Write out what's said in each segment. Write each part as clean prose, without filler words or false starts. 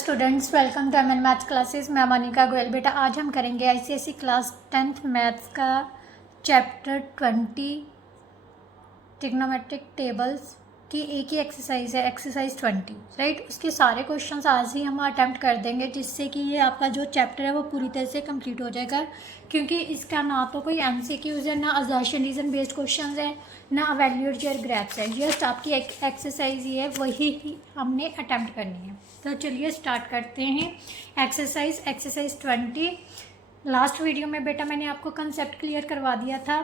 Students, welcome to MN maths classes. मैं मोनिका गोयल। बेटा आज हम करेंगे आईसीएसई क्लास 10th मैथ्स का चैप्टर 20 ट्रिग्नोमेट्रिक टेबल्स की एक ही एक्सरसाइज है, एक्सरसाइज 20, राइट। उसके सारे क्वेश्चंस आज ही हम अटैम्प्ट कर देंगे, जिससे कि ये आपका जो चैप्टर है वो पूरी तरह से कंप्लीट हो जाएगा। क्योंकि इसका ना तो कोई एमसीक्यूज है, ना असर्शन रीजन बेस्ड क्वेश्चंस है, ना अवैल्यूएट योर ग्रैप्स है। जस्ट आपकी एक एक्सरसाइज ही है, वही ही हमने अटैम्प्ट करनी है। तो चलिए स्टार्ट करते हैं। एक्सरसाइज 20। लास्ट वीडियो में बेटा मैंने आपको कंसेप्ट क्लियर करवा दिया था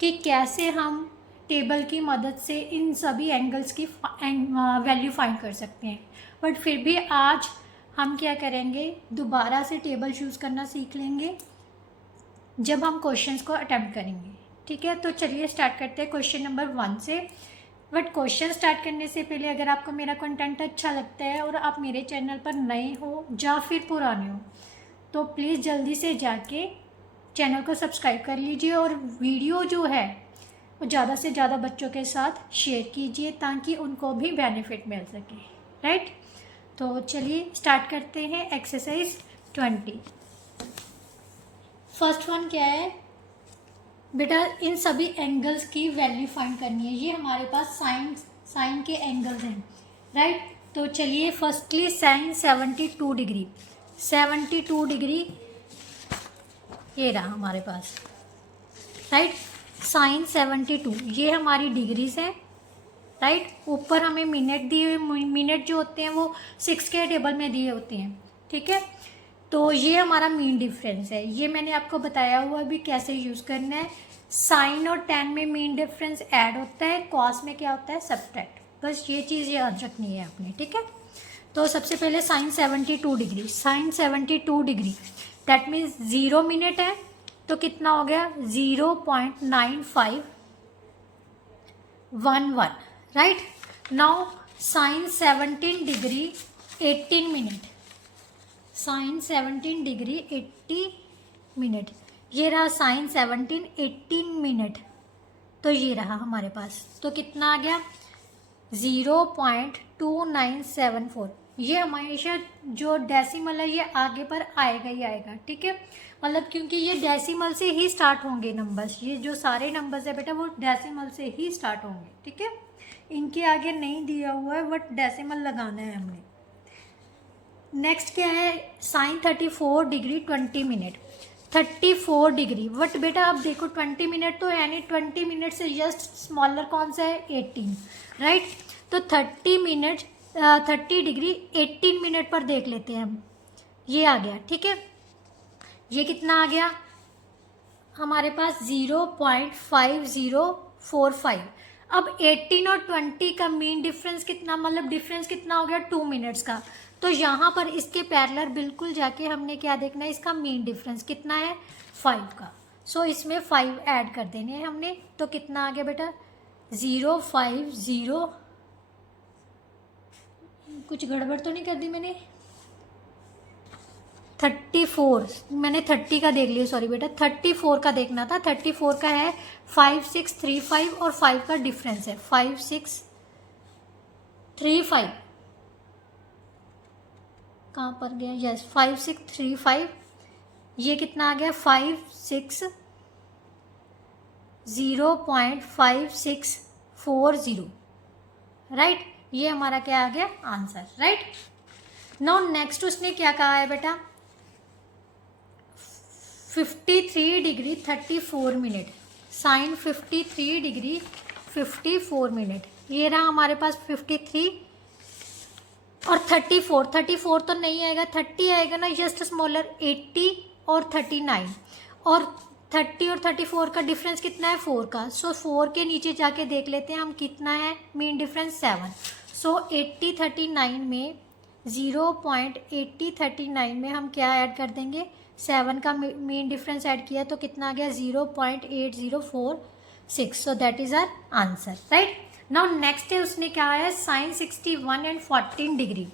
कि कैसे हम टेबल की मदद से इन सभी एंगल्स की वैल्यू फाइंड कर सकते हैं। बट फिर भी आज हम क्या करेंगे, दोबारा से टेबल चूज़ करना सीख लेंगे जब हम क्वेश्चंस को अटेम्प्ट करेंगे। ठीक है, तो चलिए स्टार्ट करते हैं क्वेश्चन नंबर 1 से। बट क्वेश्चन स्टार्ट करने से पहले अगर आपको मेरा कंटेंट अच्छा लगता है और आप मेरे चैनल पर नए हो या फिर पुराने हो, तो प्लीज़ जल्दी से जाके चैनल को सब्सक्राइब कर लीजिए और वीडियो जो है वो ज़्यादा से ज़्यादा बच्चों के साथ शेयर कीजिए ताकि उनको भी बेनिफिट मिल सके, राइट। तो चलिए स्टार्ट करते हैं एक्सरसाइज 20। फर्स्ट वन क्या है बेटा, इन सभी एंगल्स की वैल्यू फाइंड करनी है। ये हमारे पास साइन के एंगल्स हैं, राइट। तो चलिए फर्स्टली साइन 72 डिग्री, 72 डिग्री ये रहा हमारे पास, राइट। साइन 72 ये हमारी डिग्रीज है, राइट। ऊपर हमें मिनट दिए हुए, मिनट जो होते हैं वो 6 के टेबल में दिए होते हैं, ठीक है। तो ये हमारा मीन डिफरेंस है, ये मैंने आपको बताया हुआ भी कैसे यूज़ करना है। साइन और टेन में मीन डिफरेंस ऐड होता है, कॉस में क्या होता है सब्ट्रैक्ट। बस ये चीज़ याद रखनी है आपने, ठीक है। तो सबसे पहले sine 72 degree, sine 72 degree that means 0 minute है, तो कितना हो गया 0.9511, right. Now sine 17 degree 18 minute, sine 17 degree 80 minute, ये रहा साइन 17 18 मिनट, तो ये रहा हमारे पास। तो कितना आ गया 0.2974। ये हमेशा जो डेसिमल है ये आगे पर आएगा ही आएगा, ठीक है। मतलब क्योंकि ये डेसिमल से ही स्टार्ट होंगे नंबर्स, ये जो सारे नंबर्स है बेटा वो डेसिमल से ही स्टार्ट होंगे, ठीक है। इनके आगे नहीं दिया हुआ है, बट डेसिमल लगाना है हमने। नेक्स्ट क्या है sine 34 degree 20 minute, 34 degree. But बेटा अब देखो 20 मिनट तो है नहीं, 20 मिनट से जस्ट स्मॉलर कौन सा है 18, राइट। तो 30 मिनट 30 डिग्री 18 मिनट पर देख लेते हैं हम, ये आ गया, ठीक है। ये कितना आ गया हमारे पास 0.5045। अब 18 और 20 का मीन डिफरेंस कितना, मतलब डिफरेंस कितना हो गया 2 मिनट्स का। तो यहाँ पर इसके पैरेलल बिल्कुल जाके हमने क्या देखना है, इसका मीन डिफरेंस कितना है 5 का। सो इसमें 5 ऐड कर देने हैं हमने। तो कितना आ गया बेटा 050, कुछ गड़बड़ तो नहीं कर दी मैंने, 34, मैंने 30 का देख लिया, सॉरी बेटा 34 का देखना था। 34 का है 5635 और 5 का डिफरेंस है 5635, कहाँ पर गया, यस 5635। ये कितना आ गया 0.5640, राइट। ये हमारा क्या आ गया आंसर, राइट। नाउ नेक्स्ट उसने क्या कहा है बेटा 53 degree 34 minute, sine 53 degree 54 minute, ये रहा हमारे पास 53 और 34। 34 तो नहीं आएगा, 30 आएगा ना, जस्ट स्मॉलर 80 और 39, और 30 और 34 का डिफरेंस कितना है 4 का। सो 4 के नीचे जाके देख लेते हैं हम कितना है मीन डिफरेंस 7। सो 8039 में 0.8039 में हम क्या ऐड कर देंगे 7 का मीन डिफरेंस ऐड किया, तो कितना आ गया 0.8046। So that is our answer, right. Now next है उसने क्या है साइन 61 एंड 14 डिग्री,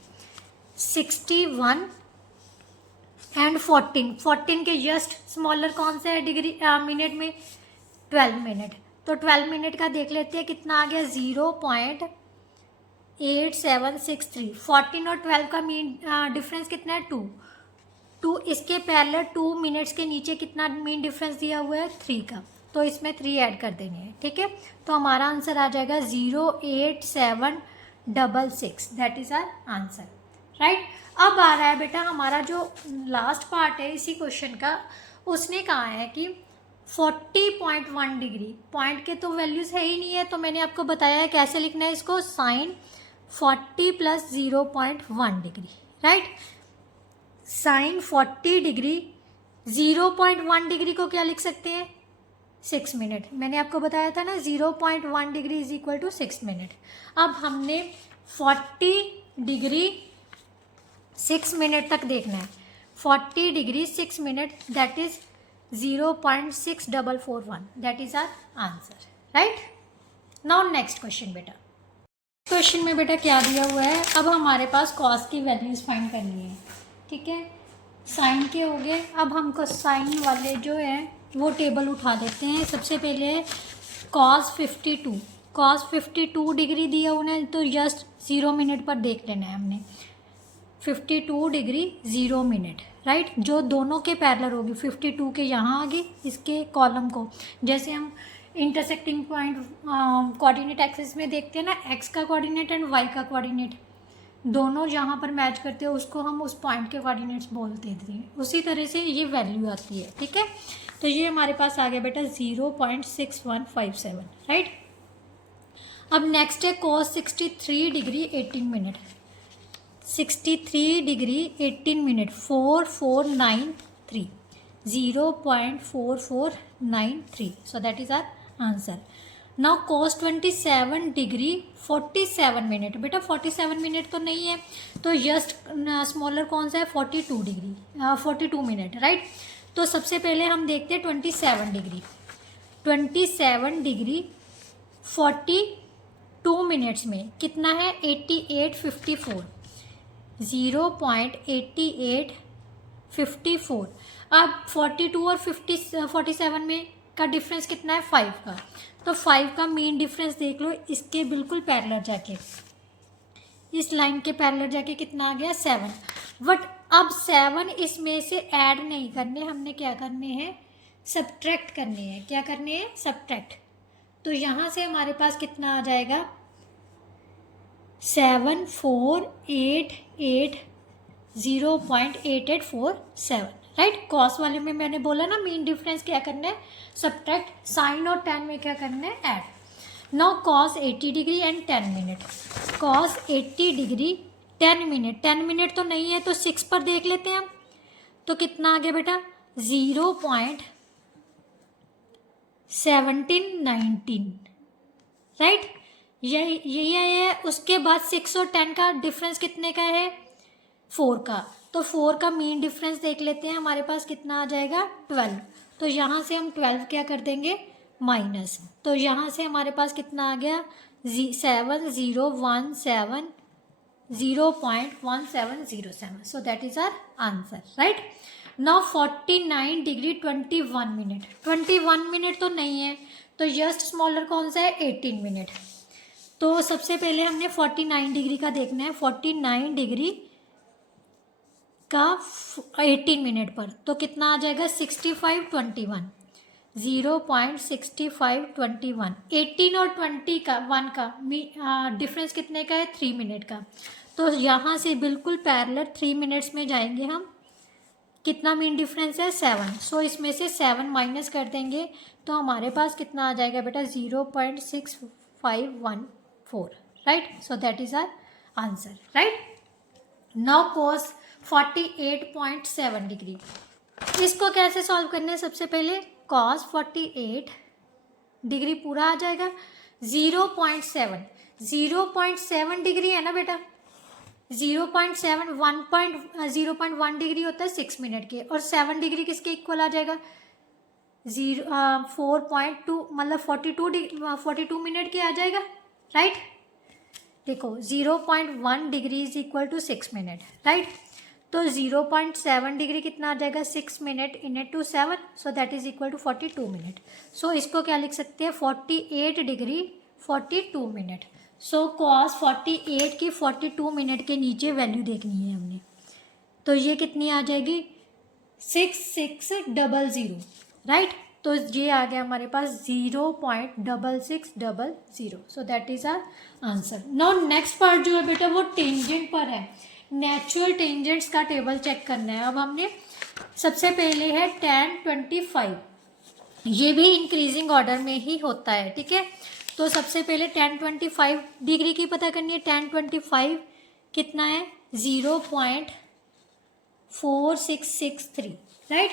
61 एंड 14 के जस्ट स्मॉलर कौन सा है डिग्री मिनट में 12 मिनट। तो 12 मिनट का देख लेते हैं कितना आ गया 8763। 14 और 12 का मीन डिफरेंस कितना है 2 इसके पैरेलल 2 मिनट्स के नीचे कितना मीन डिफरेंस दिया हुआ है 3 का, तो इसमें 3 ऐड कर देंगे हैं, ठीक है। तो हमारा आंसर आ जाएगा 08766, that is our answer, right. अब आ रहा है बेटा हमारा जो लास्ट पार्ट है इसी क्वेश्चन का, उसने कहा है कि 40.1 डिग्री, पॉइंट के तो वैल्यूज़ है ही नहीं है, तो मैंने आपको बताया है कैसे लिखना है इसको, sine 40 plus 0.1 degree, right. Sine 40 degree 0.1 degree को क्या लिख सकते हैं 6 मिनट। मैंने आपको बताया था ना 0.1 degree is equal to 6 minute. अब हमने 40 डिग्री 6 मिनट तक देखना है, 40 degree 6 minute that is 0.6441, that is our answer, right. Now next question बेटा, क्वेश्चन में बेटा क्या दिया हुआ है, अब हमारे पास कॉस की वैल्यूज फाइंड करनी है, ठीक है। साइन के हो गए, अब हमको साइन वाले जो है वो टेबल उठा देते हैं। सबसे पहले कॉस 52 डिग्री दिया उन्हें, तो जस्ट 0 मिनट पर देख लेना है हमने, 52 डिग्री 0 मिनट, राइट। जो दोनों के पैरेलल होगी, 52 के यहाँ आगे इसके कॉलम को, जैसे हम इंटरसेक्टिंग पॉइंट कोऑर्डिनेट एक्सिस में देखते हैं ना, एक्स का कोऑर्डिनेट एंड वाई का कोऑर्डिनेट दोनों जहाँ पर मैच करते हैं उसको हम उस पॉइंट के कोऑर्डिनेट्स बोलते हैं, उसी तरह से ये वैल्यू आती है, ठीक है। तो ये हमारे पास आ गया बेटा 0.6157, राइट। अब नेक्स्ट है cos 63 degree 18 minute, 63 degree 18 minute 4493, 0.4493, so that is our answer. Now cos 27 degree 47 minute, बेटा 47 मिनट तो नहीं है, तो जस्ट स्मॉलर कौन सा है 42 डिग्री 42 मिनट, राइट। तो सबसे पहले हम देखते हैं 27 डिग्री 42 मिनट्स में कितना है 8854, 0.8854। अब 42 और 47 में का डिफरेंस कितना है 5 का, तो 5 का मेन डिफरेंस देख लो, इसके बिल्कुल पैरेलल जाके, इस लाइन के पैरेलल जाके कितना आ गया 7। बट अब 7 इसमें से ऐड नहीं करने, हमने क्या करने हैं सब्ट्रैक्ट करने हैं, क्या करने हैं सब्ट्रैक्ट। तो यहाँ से हमारे पास कितना आ जाएगा 7488 0.8847, राइट। कॉस वाले में मैंने बोला ना मेन डिफरेंस क्या करना है सब्ट्रैक्ट, साइन और tan में क्या करना है add. Now cos 80 degree and 10 minute, cos 80 degree 10 minute, 10 minute तो नहीं है तो 6 पर देख लेते हैं हम, तो कितना आ गया बेटा 0.1719, राइट। यही है। उसके बाद 6 और 10 का डिफरेंस कितने का है 4 का, तो 4 का मेन डिफरेंस देख लेते हैं, हमारे पास कितना आ जाएगा 12। तो यहाँ से हम 12 क्या कर देंगे माइनस, तो यहाँ से हमारे पास कितना आ गया 7017 0.1707, so that is our answer, right. Now 49 degree 21 minute, 21 minute तो नहीं है, तो जस्ट स्मॉलर कौन सा है 18 मिनट। तो सबसे पहले हमने 49 डिग्री का देखना है, 49 डिग्री का 18 मिनट पर, तो कितना आ जाएगा 6521, 0.6521। 18 और 20 का 1 का डिफरेंस कितने का है 3 मिनट का, तो यहाँ से बिल्कुल पैरेलल 3 मिनट्स में जाएंगे हम, कितना मीन डिफरेंस है 7, सो इसमें से 7 माइनस कर देंगे, तो हमारे पास कितना आ जाएगा बेटा 0.6514, right. So that is our answer, right. Now cos 48.7 degree, इसको कैसे सॉल्व करना है, सबसे पहले cos 48 डिग्री पूरा आ जाएगा 0.7 डिग्री है ना बेटा, 0.1 डिग्री होता है 6 मिनट के, और 7 डिग्री किसके इक्वल आ जाएगा 4.2, मतलब 42 मिनट के आ जाएगा, राइट। देखो 0.1 degree is equal to 6 minute, right. तो 0.7 डिग्री कितना आ जाएगा 6 minute × 7, so that is equal to 42 minute. So इसको क्या लिख सकते हैं 48 डिग्री 42 मिनट, सो कॉस 48 की 42 मिनट के नीचे वैल्यू देखनी है हमने। तो ये कितनी आ जाएगी 6600, राइट। तो ये आ गया हमारे पास 0.6600। So that is our answer. Now next part जो है बेटा वो टेंजेंट पर है। नेचुरल टेंजेंट्स का टेबल चेक करना है। अब हमने सबसे पहले है tan 25, ये भी इंक्रीजिंग ऑर्डर में ही होता है, ठीक है। तो सबसे पहले tan 25 डिग्री की पता करनी है। tan 25 कितना है 0.4663, right,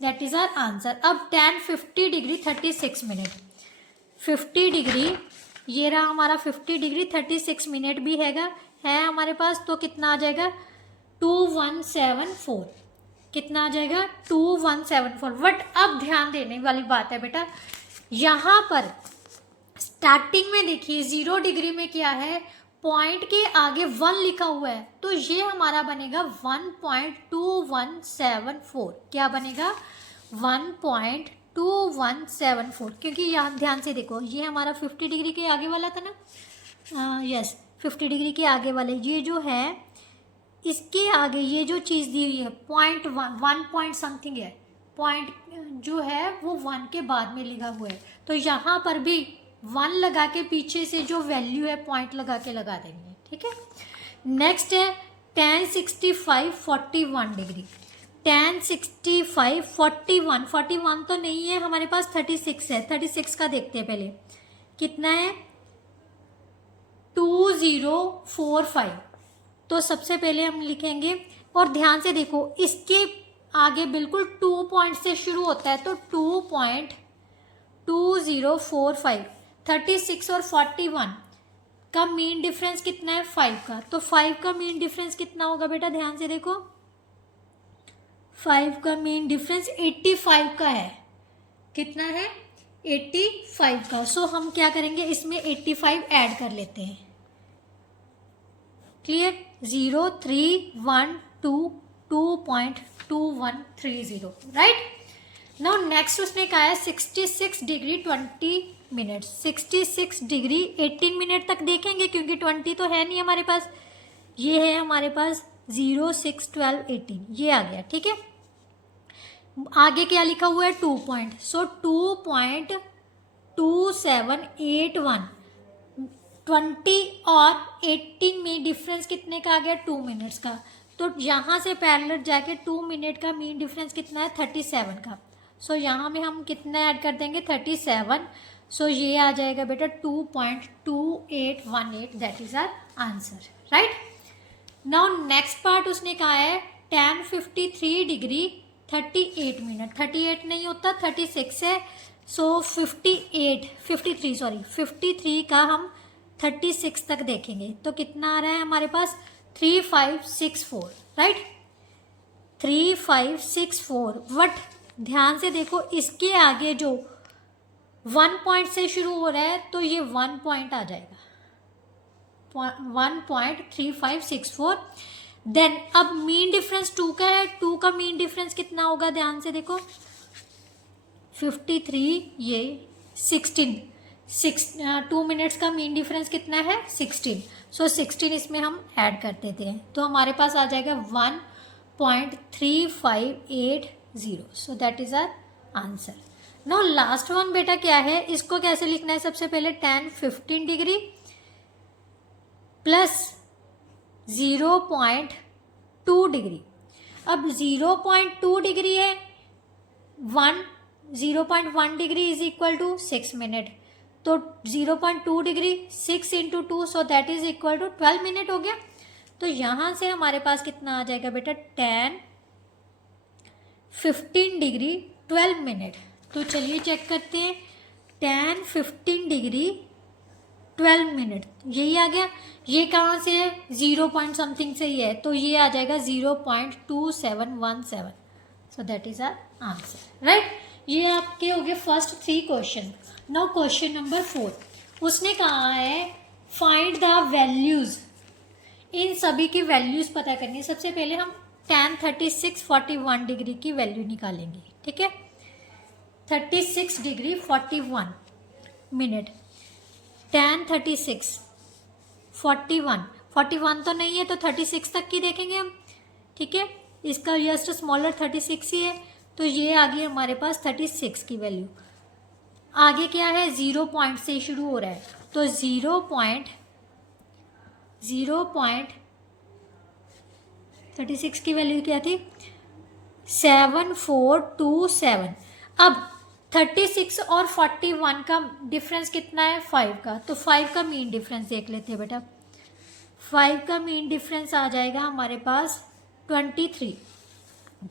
that is our answer. अब tan 50 डिग्री 36 मिनट, 50 डिग्री ये रहा हमारा 50 डिग्री 36 मिनट भी है हमारे पास। तो कितना आ जाएगा 2174, कितना आ जाएगा 2174। बट अब ध्यान देने वाली बात है बेटा, यहाँ पर स्टार्टिंग में देखिए 0 डिग्री में क्या है, पॉइंट के आगे 1 लिखा हुआ है, तो ये हमारा बनेगा 1.2174। क्या बनेगा 1.2174, क्योंकि यहाँ ध्यान से देखो ये हमारा 50 डिग्री के आगे वाला था ना, यस 50 डिग्री के आगे वाले, ये जो है इसके आगे ये जो चीज़ दी हुई है 1 पॉइंट समथिंग है, पॉइंट जो है वो 1 के बाद में लिखा हुआ है। तो यहाँ पर भी 1 लगा के पीछे से जो वैल्यू है पॉइंट लगा के लगा देंगे, ठीक है। नेक्स्ट है tan 65 41 डिग्री, tan 65 41 तो नहीं है हमारे पास, 36 है। 36 का देखते हैं पहले कितना है 2045। तो सबसे पहले हम लिखेंगे, और ध्यान से देखो इसके आगे बिल्कुल 2 पॉइंट से शुरू होता है, तो 2.2045, 36 और 41 का मीन डिफरेंस कितना है 5 का। तो 5 का मीन डिफरेंस कितना होगा बेटा, ध्यान से देखो 5 का मीन डिफरेंस 85 का है। कितना है 85 का। सो हम क्या करेंगे इसमें 85 ऐड कर लेते हैं। Clear, 03122.2130, right. नाउ नेक्स्ट उसने कहा है 66 डिग्री 20 मिनट, 66 डिग्री 18 मिनट तक देखेंगे क्योंकि 20 तो है नहीं हमारे पास, ये है हमारे पास 0 6 12 18, ये आ गया, ठीक है। आगे क्या लिखा हुआ है 2 पॉइंट, सो 2.2781, 20 और 18 में डिफरेंस कितने का आ गया 2 मिनट्स का। तो यहाँ से पैरेलल जाके 2 मिनट का मीन डिफरेंस कितना है 37 का। सो यहाँ में हम कितना ऐड कर देंगे 37। सो ये आ जाएगा बेटा 2.2818, that is our answer, right. Now next part उसने कहा है tan 53 डिग्री 38 मिनट, 38 नहीं होता 36 है। सो 53 का हम 36 तक देखेंगे, तो कितना आ रहा है हमारे पास 3564, राइट, 3564। बट ध्यान से देखो इसके आगे जो 1 पॉइंट से शुरू हो रहा है, तो ये 1 पॉइंट आ जाएगा 1.3564। देन अब मीन डिफरेंस 2 का है, 2 का मीन डिफरेंस कितना होगा, ध्यान से देखो 53 ये 16, 2 मिनट्स का मीन डिफरेंस कितना है 16। सो 16 इसमें हम ऐड कर देते हैं, तो हमारे पास आ जाएगा 1.3580। So that is our answer. Now last one बेटा क्या है, इसको कैसे लिखना है, सबसे पहले tan 15 डिग्री प्लस 0.2 डिग्री। अब 0.2 डिग्री है 0.1 degree is equal to 6 minute, तो 0.2 degree 6 into 2, so that is equal to 12 minute हो गया। तो यहाँ से हमारे पास कितना आ जाएगा बेटा tan 15 डिग्री 12 मिनट। तो चलिए चेक करते हैं, tan 15 डिग्री 12 मिनट यही आ गया। ये कहाँ से है 0 पॉइंट समथिंग से ही है, तो ये आ जाएगा 0.2717। So that is our answer, right. ये आपके हो गए first 3 question. Now question number 4 उसने कहा है फाइंड द वैल्यूज, इन सभी की वैल्यूज पता करनी है। सबसे पहले हम tan 36 41 डिग्री की वैल्यू निकालेंगे, ठीक है। 36 डिग्री 41 मिनट, tan 36 41 तो नहीं है, तो 36 तक की देखेंगे हम, ठीक है। इसका जस्ट स्मॉलर 36 ही है, तो ये आ गई हमारे पास 36 की वैल्यू। आगे क्या है, 0 पॉइंट से शुरू हो रहा है, तो 0.36 की वैल्यू क्या थी, 7427। अब 36 और 41 का डिफरेंस कितना है, 5 का, तो 5 का मीन डिफरेंस देख लेते हैं बेटा। 5 का मीन डिफरेंस आ जाएगा हमारे पास 23।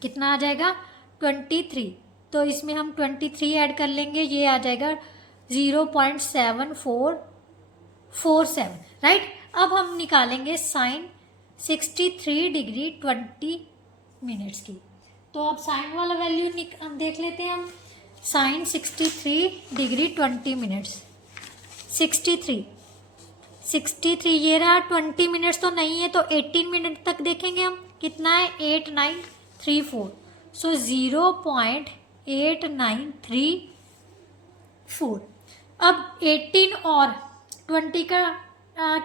कितना आ जाएगा, 23। तो इसमें हम 23 ऐड कर लेंगे, ये आ जाएगा 0.7447, राइट। अब हम निकालेंगे साइन 63 डिग्री 20 मिनट्स की। तो अब साइन वाला वैल्यू देख लेते हैं हम। साइन 63 डिग्री 20 मिनट्स, 63 ये रहा। 20 मिनट्स तो नहीं है, तो 18 मिनट तक देखेंगे हम, कितना है 8934, सो 0.8934। अब 18 और 20 का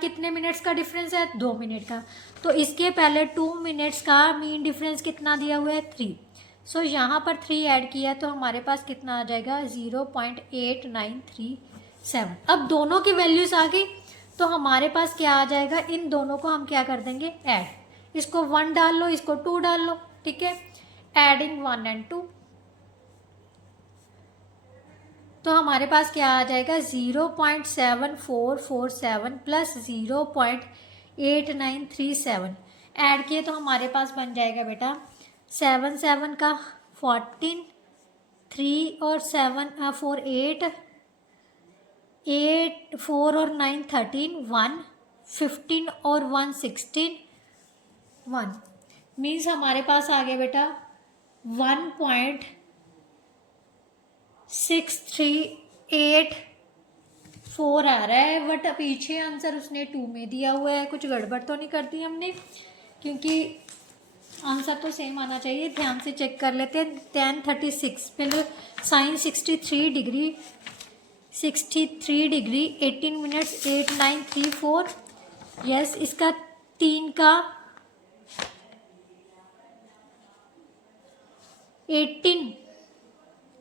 कितने मिनट्स का डिफरेंस है, 2 मिनट का, तो इसके पहले 2 मिनट्स का मीन डिफरेंस कितना दिया हुआ है, 3। सो यहाँ पर 3 ऐड किया तो हमारे पास कितना आ जाएगा, 0.8937। अब दोनों की वैल्यूज आ गई, तो हमारे पास क्या आ जाएगा, इन दोनों को हम क्या कर देंगे, ऐड। इसको 1 डाल लो, इसको 2 डाल लो, ठीक है। एडिंग 1 and 2, तो हमारे पास क्या आ जाएगा, 0.7447 प्लस 0.8937 ऐड किए तो हमारे पास बन जाएगा बेटा 7 7 का 14, 3 और 7 4 8, 8 4 और 9 13, 1 15 और 1 16, 1 मीन्स हमारे पास आ गया बेटा 1.6384 आ रहा है। बट पीछे आंसर उसने 2 में दिया हुआ है, कुछ गड़बड़ तो नहीं कर दी हमने, क्योंकि आंसर तो सेम आना चाहिए। ध्यान से चेक कर लेते हैं। 1036 पहले साइन 63 डिग्री 18 मिनट्स 8934, यस। इसका 3 का 18,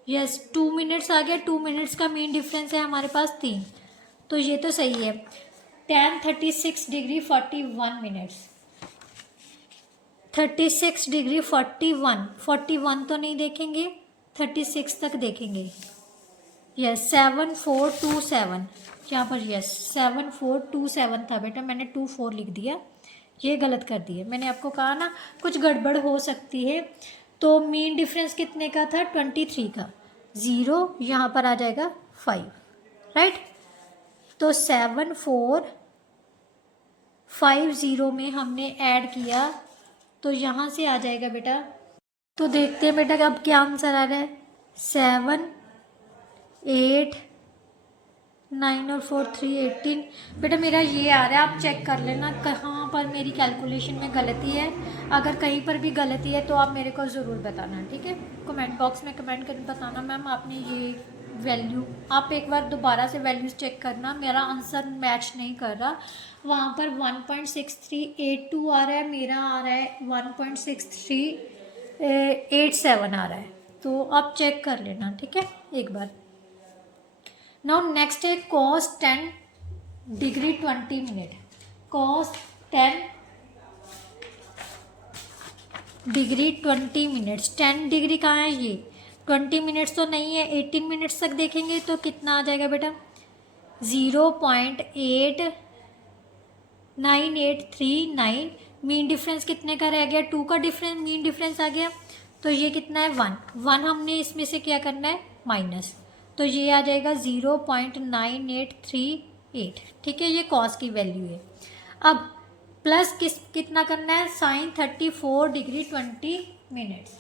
यस 2 मिनट्स आ गया। 2 मिनट्स का मीन डिफरेंस है हमारे पास 3, तो ये तो सही है। 1036 डिग्री 41 मिनट्स, 36 डिग्री 41 तो नहीं देखेंगे, 36 तक देखेंगे, यस 7427 यहाँ पर, यस 7427 था बेटा, मैंने 24 लिख दिया, ये गलत कर दिया। मैंने आपको कहा ना कुछ गड़बड़ हो सकती है। तो मीन डिफरेंस कितने का था, 23 का, 0 यहाँ पर आ जाएगा 5, राइट। तो 7450 में हमने ऐड किया तो यहाँ से आ जाएगा बेटा। तो देखते हैं बेटा अब क्या आंसर आ रहा है, 7 8 9 और 4 3 18। बेटा मेरा ये आ रहा है, आप चेक कर लेना कहाँ पर मेरी कैलकुलेशन में गलती है। अगर कहीं पर भी गलती है तो आप मेरे को ज़रूर बताना, ठीक है। कमेंट बॉक्स में कमेंट करके बताना मैम आपने ये वैल्यू, आप एक बार दोबारा से वैल्यूज़ चेक करना, मेरा आंसर मैच नहीं कर रहा। वहाँ पर 1.6382 आ रहा है, मेरा आ रहा है 1.6387 आ रहा है, तो आप चेक कर लेना, ठीक है एक बार। नाउ नेक्स्ट है cos 10 degree 20 minute. cos 10 degree 20 minutes, 10 degree कहाँ है, ये 20 मिनट्स तो नहीं है, 18 मिनट्स तक देखेंगे तो कितना आ जाएगा बेटा, 0.89839। मीन डिफरेंस कितने का रह गया, 2 का डिफरेंस मीन डिफरेंस आ गया, तो ये कितना है 1 हमने इसमें से क्या करना है माइनस, तो ये आ जाएगा 0.9838, ठीक है। ये कॉस की वैल्यू है। अब प्लस कितना करना है, sine 34 degree 20 minutes,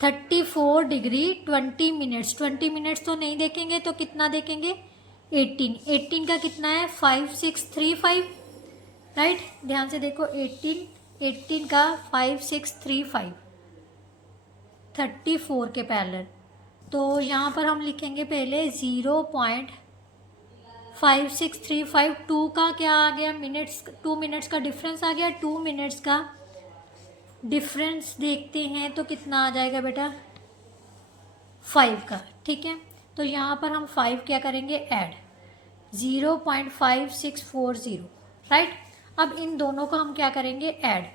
34 degree 20 minutes, 20 minutes तो नहीं देखेंगे तो कितना देखेंगे, 18 का कितना है 5635, राइट। ध्यान से देखो 18 का 5635 34 के पैरेलल, तो यहाँ पर हम लिखेंगे पहले 5635, 2 का क्या आ गया मिनट्स, 2 मिनट्स का डिफरेंस आ गया। 2 मिनट्स का डिफरेंस देखते हैं तो कितना आ जाएगा बेटा, 5 का। ठीक है, तो यहाँ पर हम 5 क्या करेंगे, ऐड 0.5640, राइट। अब इन दोनों को हम क्या करेंगे, ऐड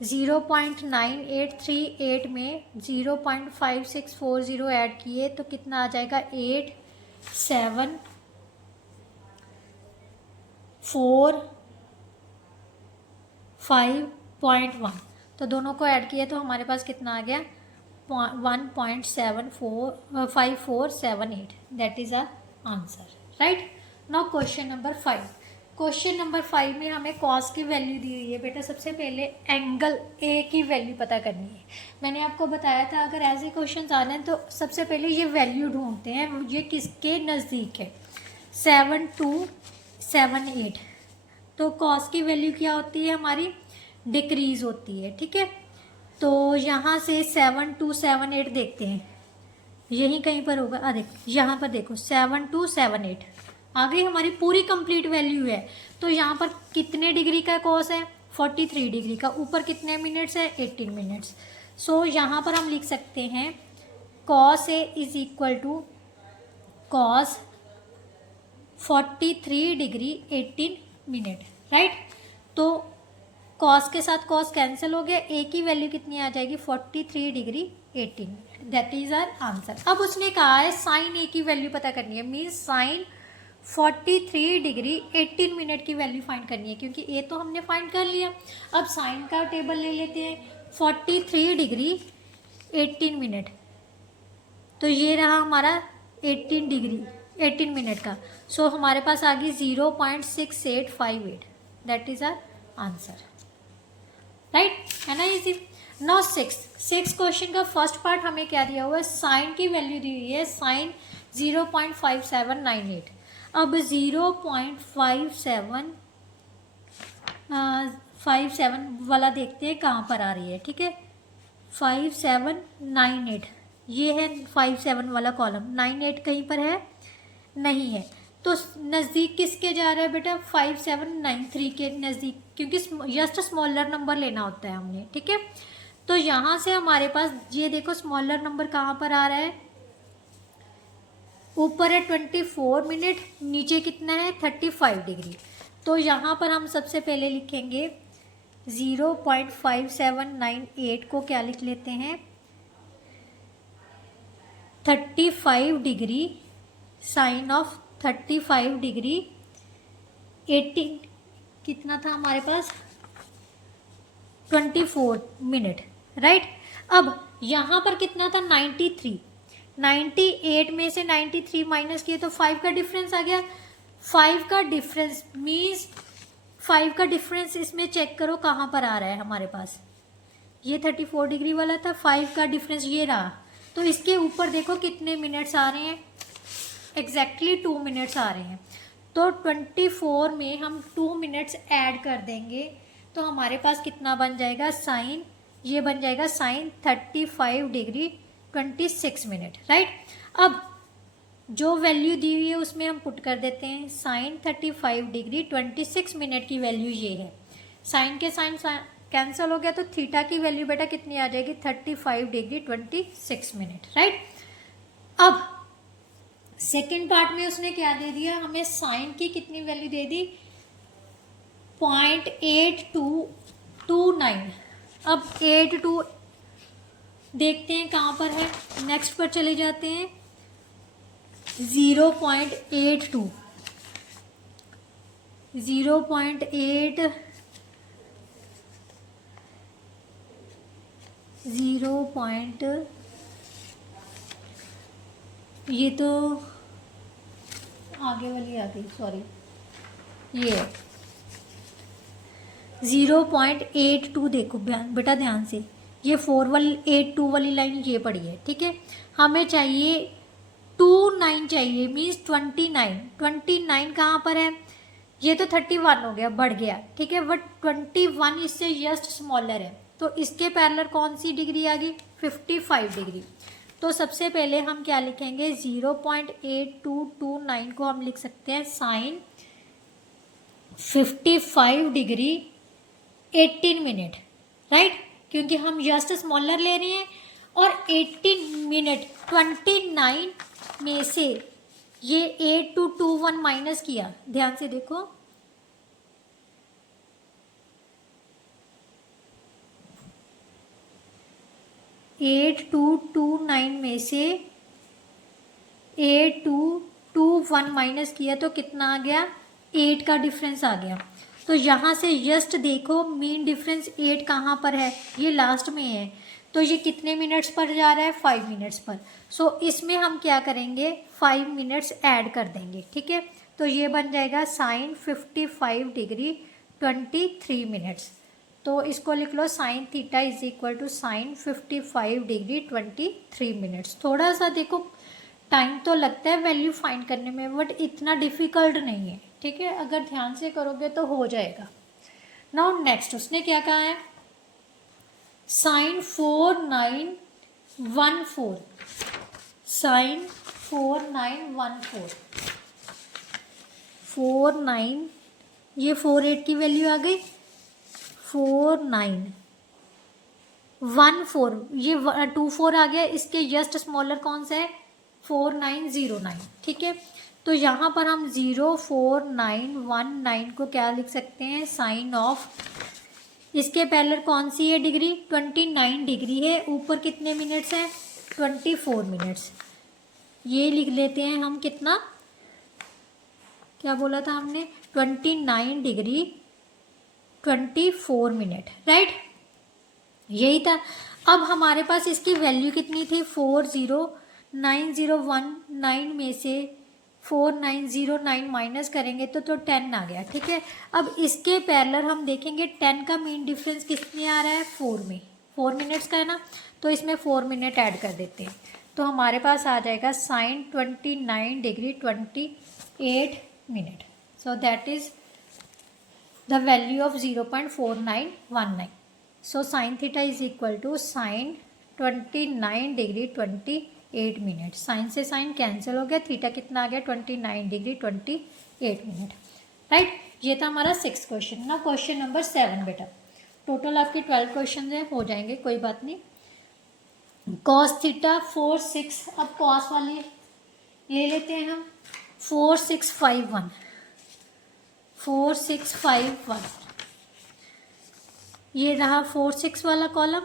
0.9838 में 0.5640 ऐड किए तो कितना आ जाएगा, 8745.1। तो दोनों को ऐड किए तो हमारे पास कितना आ गया, 1.5478, that is our answer, right. Now question number 5। Question number 5 में हमें कॉस की वैल्यू दी हुई है बेटा। सबसे पहले एंगल ए की वैल्यू पता करनी है। मैंने आपको बताया था अगर ऐसे क्वेश्चन आ रहे हैं तो सबसे पहले ये वैल्यू ढूंढते हैं, ये किसके नज़दीक है, 7278। तो कॉस की वैल्यू क्या होती है हमारी, डिक्रीज होती है। ठीक है, तो यहाँ से 7278 देखते हैं, यहीं कहीं पर होगा। देख यहाँ पर देखो 7278 आ गई हमारी पूरी कंप्लीट वैल्यू है। तो यहाँ पर कितने डिग्री का कॉस है, 43 डिग्री का। ऊपर कितने मिनट्स है, 18 मिनट्स। सो यहाँ पर हम लिख सकते हैं cos A is equal to cos 43 degree 18 minute, right. तो कॉस के साथ कॉस कैंसिल हो गया, ए की वैल्यू कितनी आ जाएगी, 43 degree 18 minute, that is our answer. अब उसने कहा है साइन ए की वैल्यू पता करनी है, मीन्स साइन 43 डिग्री 18 मिनट की वैल्यू फाइंड करनी है, क्योंकि ए तो हमने फाइंड कर लिया। अब साइन का टेबल ले लेते हैं, 43 डिग्री 18 मिनट, तो ये रहा हमारा 18 डिग्री 18 मिनट का। सो हमारे पास आ गई 0.6858, that is our answer, right, है ना इजी। नाउ सिक्स क्वेश्चन का फर्स्ट पार्ट हमें क्या दिया हुआ है, साइन की वैल्यू दी हुई है, साइन 0.5798। अब 0.57 वाला देखते हैं कहाँ पर आ रही है। ठीक है, 5798 ये है 57 वाला कॉलम, 98 कहीं पर है नहीं है। तो नज़दीक किसके जा रहा है बेटा, 5793 के नज़दीक, क्योंकि जस्ट स्मॉलर नंबर लेना होता है हमने। ठीक है, तो यहाँ से हमारे पास ये देखो स्मॉलर नंबर कहाँ पर आ रहा है, ऊपर है 24 मिनट, नीचे कितना है 35 डिग्री। तो यहाँ पर हम सबसे पहले लिखेंगे 0.5798 को क्या लिख लेते हैं, 35 डिग्री, साइन ऑफ 35 डिग्री 18 कितना था हमारे पास, 24 मिनट, राइट। अब यहाँ पर कितना था 93, 98 में से 93 माइनस किए तो 5 का डिफरेंस आ गया। 5 का डिफरेंस मीन्स 5 का डिफरेंस इसमें चेक करो कहाँ पर आ रहा है हमारे पास, ये 34 डिग्री वाला था, 5 का डिफरेंस ये रहा। तो इसके ऊपर देखो कितने मिनट्स आ रहे हैं, एग्जैक्टली 2 मिनट्स आ रहे हैं। तो 24 में हम 2 मिनट्स ऐड कर देंगे तो हमारे पास कितना बन जाएगा, साइन ये बन जाएगा साइन 35 डिग्री 26 मिनट, राइट। अब जो वैल्यू दी हुई है उसमें हम पुट कर देते हैं, साइन 35 डिग्री 26 मिनट की वैल्यू ये है। साइन के साइन कैंसिल हो गया तो थीटा की वैल्यू बेटा कितनी आ जाएगी, 35 डिग्री 26 मिनट, राइट। अब सेकेंड पार्ट में उसने क्या दे दिया हमें, साइन की कितनी वैल्यू दे दी, 0.8229। अब 82 देखते हैं कहाँ पर है, नेक्स्ट पर चले जाते हैं, 0.82 ये तो आगे वाली आ गई, सॉरी, ये 0.82 देखो बेटा ध्यान से, ये 482 वाली लाइन ये पड़ी है। ठीक है, हमें चाहिए 29 चाहिए, मीन्स 29 कहाँ पर है, ये तो 31 हो गया, बढ़ गया। ठीक है, बट 21 इससे जस्ट स्मॉलर है, तो इसके पैरेलल कौन सी डिग्री आ गई, 55 डिग्री। तो सबसे पहले हम क्या लिखेंगे, 0.8229 को हम लिख सकते हैं साइन 55 डिग्री 18 मिनट, राइट, क्योंकि हम जस्ट स्मॉलर ले रहे हैं। और 18 मिनट 29 में से ये 8221 माइनस किया, ध्यान से देखो, 8229 में से 8221 माइनस किया तो कितना आ गया, 8 का डिफरेंस आ गया। तो यहाँ से जस्ट देखो मीन डिफरेंस 8 कहाँ पर है, ये लास्ट में है। तो ये कितने मिनट्स पर जा रहा है, 5 मिनट्स पर। सो इसमें हम क्या करेंगे, 5 मिनट्स ऐड कर देंगे, ठीक है। तो ये बन जाएगा साइन 55 डिग्री 23 मिनट्स। तो इसको लिख लो sine theta is equal to sine 55 degree 23 minutes. थोड़ा सा देखो टाइम तो लगता है वैल्यू फाइंड करने में, बट इतना डिफ़िकल्ट नहीं है, ठीक है, अगर ध्यान से करोगे तो हो जाएगा। नाउ नेक्स्ट उसने क्या कहा है, साइन 4914, साइन 4914, 49, ये 48 की वैल्यू आ गई, 4914, ये 24 आ गया, इसके जस्ट स्मॉलर कौन सा है, 4909, ठीक है। तो यहाँ पर हम 04919 को क्या लिख सकते हैं, साइन ऑफ, इसके पैरेलल कौन सी है डिग्री, 29 डिग्री है, ऊपर कितने मिनट्स हैं, 24 मिनट्स। ये लिख लेते हैं हम, कितना, क्या बोला था हमने, 29 डिग्री 24 मिनट, राइट, यही था। अब हमारे पास इसकी वैल्यू कितनी थी, 40919 में से 4909 माइनस करेंगे तो 10 आ गया, ठीक है। अब इसके पैरेलल हम देखेंगे 10 का मीन डिफरेंस कितने आ रहा है, 4 में, 4 मिनट्स का है ना, तो इसमें 4 मिनट ऐड कर देते हैं। तो हमारे पास आ जाएगा sine 29 degree 28 minute. So that is the value of 0.4919। So sine theta is equal to sine 29 degree 28 minute. Sine से साइन कैंसिल हो गया, थीटा कितना आ गया, 29 डिग्री 28 मिनट, राइट। ये था हमारा 6th क्वेश्चन। ना क्वेश्चन नंबर 7 बेटा, टोटल आपके 12 क्वेश्चन हैं, हो जाएंगे, कोई बात नहीं। कॉस थीटा 4 6, अब कॉस वाले ले लेते हैं हम, 4651, 4651, ये रहा 46 वाला कॉलम,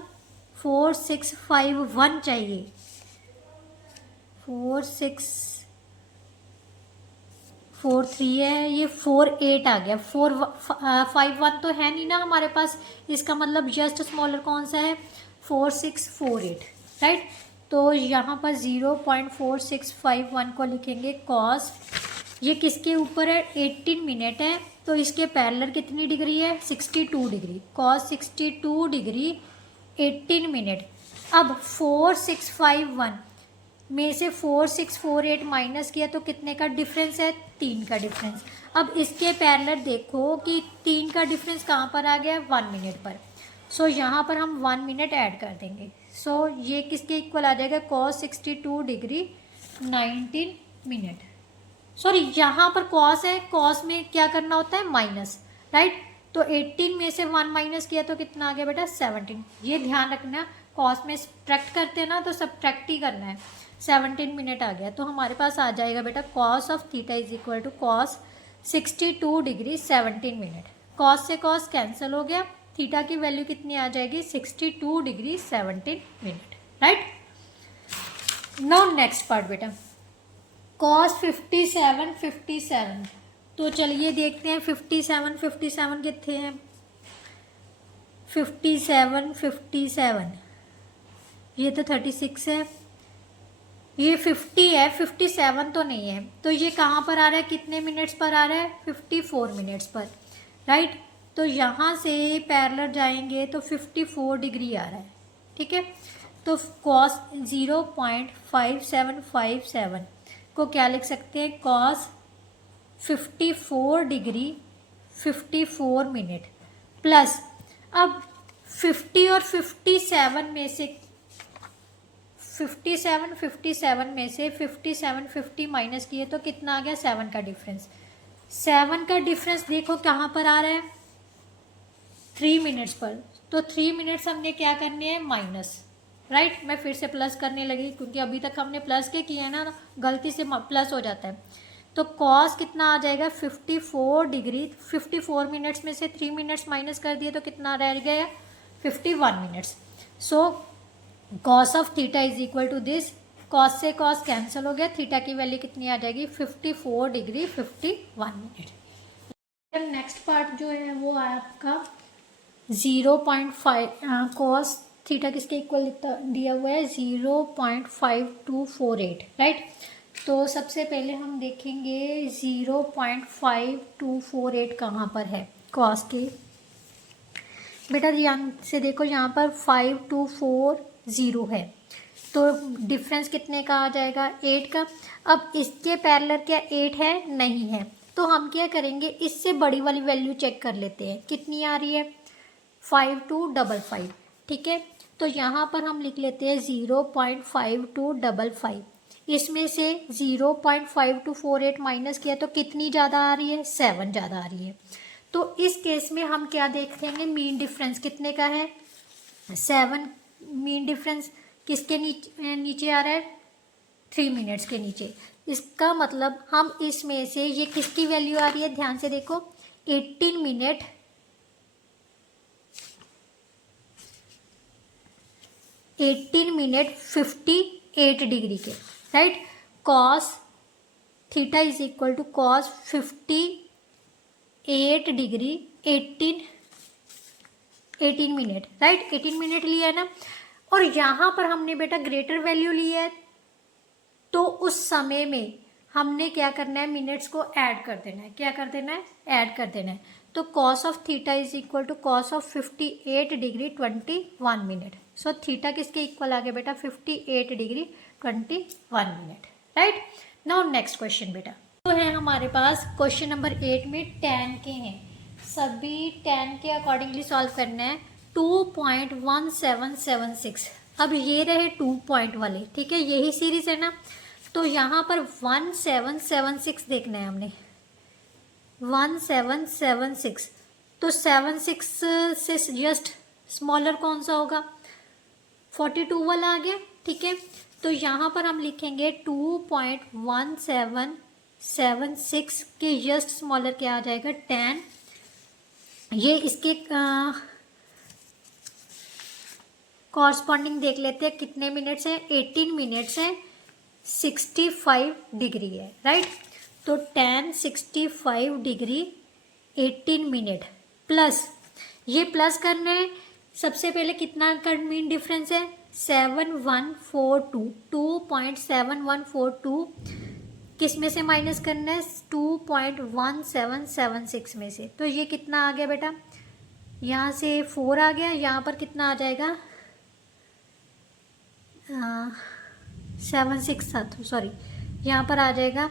4651 चाहिए, 4643 है, ये 48 आ गया, 451 तो है नहीं ना हमारे पास, इसका मतलब जस्ट स्मॉलर कौन सा है, 4648, राइट। तो यहाँ पर 0.4651 को लिखेंगे कॉस, ये किसके ऊपर है, 18 मिनट है, तो इसके पैरेलल कितनी डिग्री है, 62 डिग्री, कॉस 62 डिग्री 18 मिनट। अब 4651 में से 4648 माइनस किया तो कितने का डिफरेंस है, 3 का डिफरेंस। अब इसके पैरेलल देखो कि 3 का डिफरेंस कहाँ पर आ गया है, 1 मिनट पर। सो यहाँ पर हम 1 मिनट ऐड कर देंगे। सो ये किसके इक्वल आ जाएगा, कॉस 62 डिग्री 19 मिनट। सॉरी, यहाँ पर कॉस है, कॉस में क्या करना होता है, माइनस, राइट। तो 18 में से 1 माइनस किया तो कितना आ गया बेटा, 17। ये ध्यान रखना, कॉस में सब्ट्रैक्ट करते हैं ना, तो सब्ट्रैक्ट ही करना है। 17 मिनट आ गया, तो हमारे पास आ जाएगा बेटा cos of theta is equal to cos 62 degree 17 minute. Cos से कॉस कैंसिल हो गया, थीटा की वैल्यू कितनी आ जाएगी, 62 degree 17 minute, right. Now next part बेटा, कॉस 57 तो चलिए देखते हैं 57 कितने हैं, 57 ये तो 36 है, ये 50 है, 57 तो नहीं है, तो ये कहाँ पर आ रहा है, कितने मिनट्स पर आ रहा है, 54 मिनट्स पर, राइट। तो यहाँ से पैरेलल जाएंगे तो 54 डिग्री आ रहा है, ठीक है। तो कॉस 0.5757 को क्या लिख सकते हैं, कॉस 54 डिग्री 54 मिनट प्लस, अब 50 और 57 में से 57 में से 57 50 माइनस किए तो कितना आ गया 7 का डिफरेंस। 7 का डिफरेंस देखो कहाँ पर आ रहा है 3 मिनट्स पर। तो 3 मिनट्स हमने क्या करने हैं माइनस, राइट। मैं फिर से प्लस करने लगी क्योंकि अभी तक हमने प्लस के किया है ना, गलती से प्लस हो जाता है। तो कॉस कितना आ जाएगा 54 डिग्री। 54 मिनट्स में से 3 मिनट्स माइनस कर दिए तो कितना रह गया 51 minutes. So cos of theta is equal to this, cos से कॉस कैंसिल हो गया, थीटा की वैल्यू कितनी आ जाएगी 54 डिग्री 51 मिनट। नेक्स्ट पार्ट जो है वो है आपका 0.5 कॉस थीटा किसके इक्वल दिया हुआ है 0.5248, राइट। तो सबसे पहले हम देखेंगे 0.5248 कहाँ पर है कॉस के। बेटा ध्यान से देखो यहाँ पर 5240 है, तो डिफरेंस कितने का आ जाएगा 8 का। अब इसके पैरेलल क्या 8 है, नहीं है, तो हम क्या करेंगे इससे बड़ी वाली वैल्यू चेक कर लेते हैं कितनी आ रही है 5255, ठीक है। तो यहाँ पर हम लिख लेते हैं 0.5255, इसमें से 0.5248 माइनस किया तो कितनी ज़्यादा आ रही है 7 ज़्यादा आ रही है। तो इस केस में हम क्या देखेंगे मीन डिफरेंस कितने का है 7। मीन डिफरेंस किसके नीचे आ रहा है 3 मिनट्स के नीचे। इसका मतलब हम इसमें से ये किसकी वैल्यू आ रही है ध्यान से देखो 18 मिनट 58 डिग्री के, right. Cos theta is equal to cos 58 degree 18 minute, right. 18 minute लिया है ना, और यहाँ पर हमने बेटा ग्रेटर वैल्यू ली है, तो उस समय में हमने क्या करना है मिनट्स को ऐड कर देना है। क्या कर देना है ऐड कर देना है। तो cos of theta is equal to cos of 58 degree 21 minute. So theta किसके इक्वल आ गया बेटा 58 degree 21 minute, right. Now next question बेटा तो है हमारे पास क्वेश्चन नंबर 8 में tan के हैं, सभी tan के अकॉर्डिंगली सॉल्व करना है। 2.1776, अब ये रहे 2 पॉइंट वाले, ठीक है, यही सीरीज है ना। तो यहाँ पर 1776 देखना है हमने 1776, तो 76 से जस्ट स्मॉलर कौन सा होगा 42 वाला आ गया, ठीक है। तो यहाँ पर हम लिखेंगे 2.1776 के जस्ट स्मॉलर क्या आ जाएगा 10। ये इसके कॉरस्पॉन्डिंग देख लेते हैं कितने मिनट्स हैं 18 मिनट्स हैं 65 डिग्री है, राइट। तो 10 65 डिग्री 18 मिनट प्लस ये प्लस करना है। सबसे पहले कितना का मीन डिफरेंस है 7142, 2.7142 किस में से माइनस करना है 2.1776 में से। तो ये कितना आ गया बेटा यहाँ से 4 आ गया, यहाँ पर कितना आ जाएगा 76 था, सॉरी यहाँ पर आ जाएगा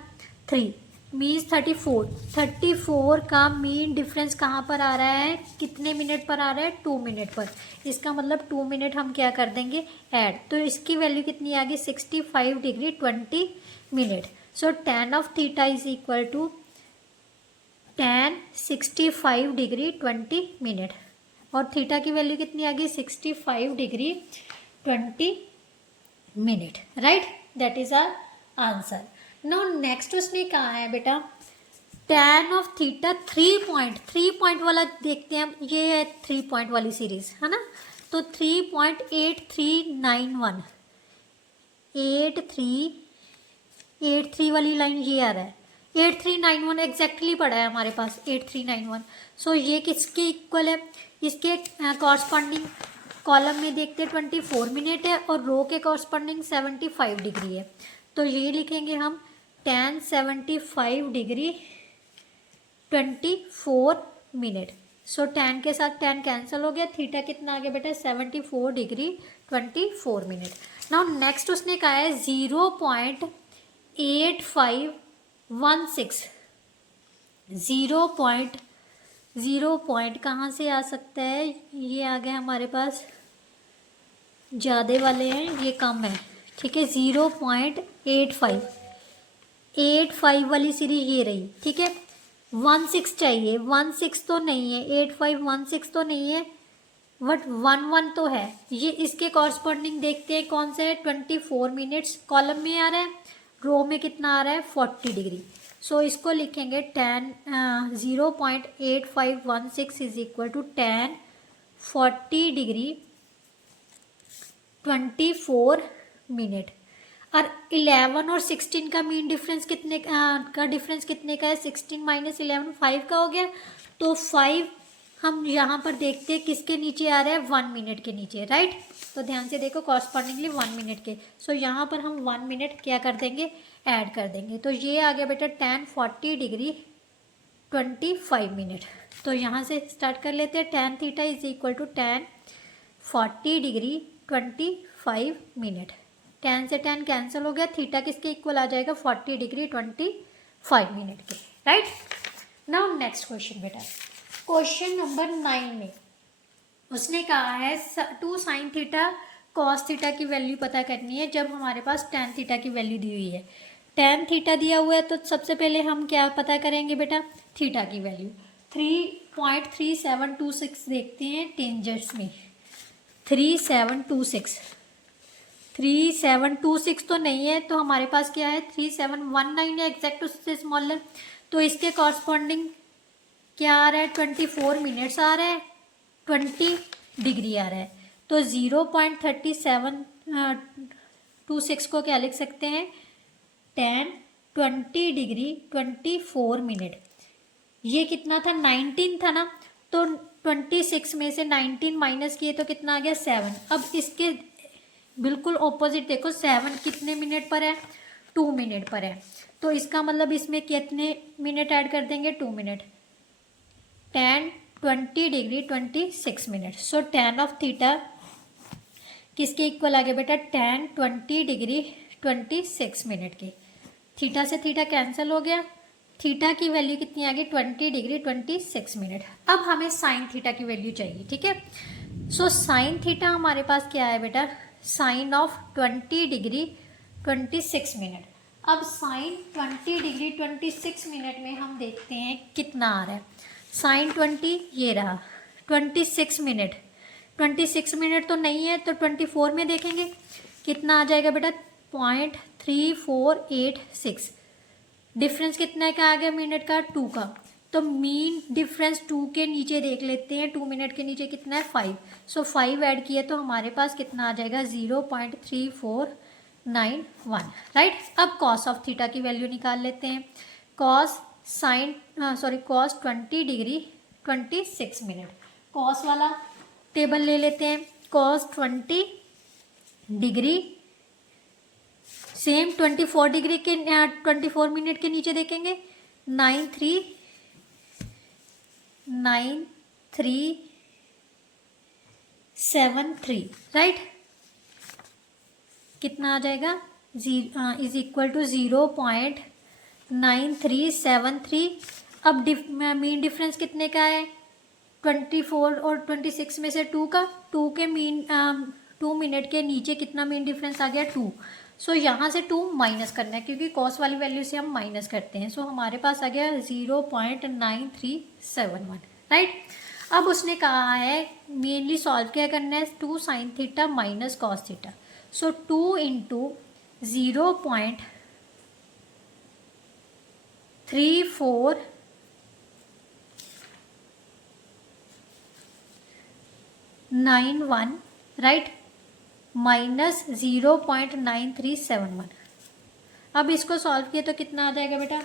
3 मीन्स 34 का मीन डिफरेंस कहाँ पर आ रहा है कितने मिनट पर आ रहा है 2 मिनट पर। इसका मतलब 2 मिनट हम क्या कर देंगे ऐड, तो इसकी वैल्यू कितनी आ गई 65 degree 20 minute. So tan of theta is equal to tan 65 degree 20 minute, और थीटा की वैल्यू कितनी आ गई 65 degree 20 minute, right. That is our answer. Now next उसने कहा है बेटा tan ऑफ थीटा 3 पॉइंट वाला देखते हैं हम। ये है 3 पॉइंट वाली सीरीज है ना, तो 3.8391 83 वाली लाइन ये आ रहा है 8391 एग्जैक्टली पड़ा है हमारे पास 8391। सो ये किसके इक्वल है इसके कॉरस्पॉन्डिंग कॉलम में देखते हैं 24 मिनट है और रो के कॉरस्पॉन्डिंग 75 डिग्री है। तो ये लिखेंगे हम tan 75 degree 24 minute. So tan के साथ tan कैंसिल हो गया, थीटा कितना आ गया बेटा 74 डिग्री 24 मिनट। नाउ नेक्स्ट उसने कहा है 0.8516 0 पॉइंट कहाँ से आ सकता है, ये आ गया हमारे पास ज़्यादा वाले हैं ये कम है, ठीक है, 0.85 वाली सीरीज ये रही, ठीक है। 16 चाहिए, 16 तो नहीं है, 8516 तो नहीं है, बट 11 तो है। ये इसके कॉरस्पॉन्डिंग देखते हैं कौन सा है, 24 मिनट्स कॉलम में आ रहा है, रो में कितना आ रहा है 40 डिग्री। सो इसको लिखेंगे 0.8516 is equal to 10 40 degree 24 minute. और 11 और 16 का मीन डिफरेंस कितने का डिफरेंस कितने का है, 16 माइनस 11 5 का हो गया। तो 5 हम यहाँ पर देखते हैं किसके नीचे आ रहा है, 1 मिनट के नीचे, राइट। तो ध्यान से देखो कॉरस्पॉन्डिंगली 1 मिनट के। सो यहाँ पर हम 1 मिनट क्या कर देंगे, ऐड कर देंगे। तो ये आ गया बेटा 10 40 डिग्री 25 मिनट। तो यहाँ से स्टार्ट कर लेते हैं, tan theta is equal to 10 40 degree 25 minute. 10 से 10 कैंसिल हो गया, थीटा किसके इक्वल आ जाएगा, 40 डिग्री 25 मिनट के, राइट। नाउ नेक्स्ट क्वेश्चन बेटा, क्वेश्चन नंबर 9 में उसने कहा है 2 sin थीटा cos थीटा की वैल्यू पता करनी है जब हमारे पास tan थीटा की वैल्यू दी हुई है। tan थीटा दिया हुआ है तो सबसे पहले हम क्या पता करेंगे बेटा, थीटा की वैल्यू 3.3726 देखते हैं टेंजेंट्स में। 3726 तो नहीं है, तो हमारे पास क्या है 3719 है, एग्जैक्ट उससे स्मॉलर। तो इसके कॉरस्पॉन्डिंग क्या आ रहा है, 24 मिनट्स आ रहा है, 20 डिग्री आ रहा है। तो 0.3726 को क्या लिख सकते हैं, 10 20 डिग्री 24 मिनट। ये कितना था, 19 था ना, तो 26 में से 19 माइनस किए तो कितना आ गया 7। अब इसके बिल्कुल ऑपोजिट देखो, 7 कितने मिनट पर है, 2 मिनट पर है। तो इसका मतलब इसमें कितने मिनट ऐड कर देंगे, 2 minute. 10 20 degree 26 minute. So tan of theta किसके इक्वल आ गया बेटा, tan 20 डिग्री 26 मिनट की। थीटा से थीटा कैंसिल हो गया, थीटा की वैल्यू कितनी आ गई, 20 डिग्री 26 मिनट। अब हमें साइन थीटा की वैल्यू चाहिए, ठीक है। सो साइन थीटा हमारे पास क्या है बेटा, साइन ऑफ 20 डिग्री 26 मिनट। अब साइन 20 डिग्री 26 मिनट में हम देखते हैं कितना आ रहा है। साइन 20 ये रहा, 26 मिनट, 26 मिनट तो नहीं है, तो 24 में देखेंगे कितना आ जाएगा बेटा, 0.3486। डिफरेंस कितना का आ गया मिनट का, 2 का। तो मीन डिफरेंस 2 के नीचे देख लेते हैं, 2 मिनट के नीचे कितना है 5। सो 5 ऐड किया तो हमारे पास कितना आ जाएगा, 0.3491, राइट। अब कॉस ऑफ थीटा की वैल्यू निकाल लेते हैं। Cos cos 20 degree 26 minute, cos वाला टेबल ले लेते हैं। कॉस 20 डिग्री सेम 24 डिग्री के 24 मिनट के नीचे देखेंगे, 9373, राइट। कितना आ जाएगा, इज इक्वल टू 0.9373। अब मीन डिफरेंस कितने का है, 24 और 26 में से 2 का, 2 के मीन 2 मिनट के नीचे कितना मीन डिफरेंस आ गया, 2। सो यहाँ से 2 माइनस करना है, क्योंकि कॉस वाली वैल्यू से हम माइनस करते हैं। सो हमारे पास आ गया 0.9371, राइट। अब उसने कहा है मेनली सॉल्व क्या करना है, 2 sin theta minus cos theta. So 2 into 0.3491, right, minus 0.9371। अब इसको सॉल्व किया तो कितना आ जाएगा बेटा,